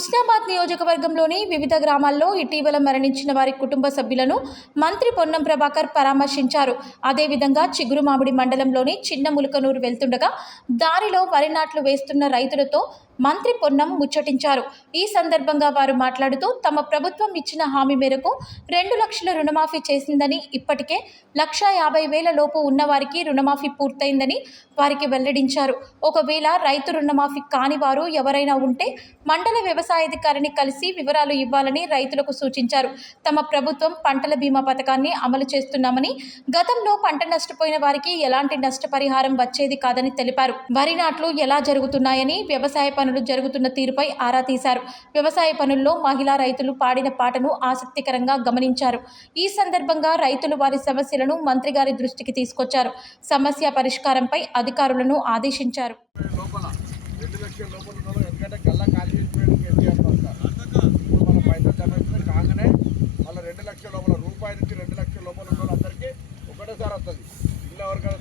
హుస్నాబాద్ నియోజకవర్గంలోని వివిధ గ్రామాల్లో ఇటీవల మరణించిన వారి కుటుంబ సభ్యులను మంత్రి పొన్నం ప్రభాకర్ పరామర్శించారు. అదేవిధంగా చిగురుమామిడి మండలంలోని చిన్న ములకనూరు వెళ్తుండగా దారిలో వరి నాట్లు వేస్తున్న రైతులతో మంత్రి పొన్నం ముచ్చటించారు. ఈ సందర్భంగా వారు మాట్లాడుతూ తమ ప్రభుత్వం ఇచ్చిన హామీ మేరకు 2 లక్షల రుణమాఫీ చేసిందని, ఇప్పటికే 1,50,000 లోపు ఉన్నవారికి రుణమాఫీ పూర్తయిందని వారికి వెల్లడించారు. ఒకవేళ రైతు రుణమాఫీ కాని వారు ఎవరైనా ఉంటే మండల వ్యవసాయాధికారిని కలిసి వివరాలు ఇవ్వాలని రైతులకు సూచించారు. తమ ప్రభుత్వం పంటల బీమా పథకాన్ని అమలు చేస్తున్నామని, గతంలో పంట నష్టపోయిన వారికి ఎలాంటి నష్టపరిహారం వచ్చేది కాదని తెలిపారు. వరి నాట్లు ఎలా జరుగుతున్నాయని, వ్యవసాయ పనులు జరుగుతున్న తీరుపై ఆరా తీశారు. వ్యవసాయ పనుల్లో మహిళా రైతులు పాడిన పాటను ఆసక్తికరంగా గమనించారు. ఈ సందర్భంగా రైతులు వారి సమస్యలను మంత్రి గారి దృష్టికి తీసుకొచ్చారు. సమస్య పరిష్కారంపై అధికారులను ఆదేశించారు.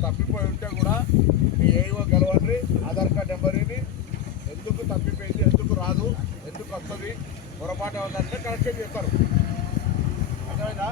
తప్పిపోయి ఉంటే కూడా ఏవో గెలవండి, ఆధార్ కార్డు నెంబర్ని ఎందుకు తప్పిపోయింది, ఎందుకు రాదు, ఎందుకు వస్తుంది, పొరపాటు ఉందంటే కరెక్షన్ చేస్తారు. అర్థమైందా?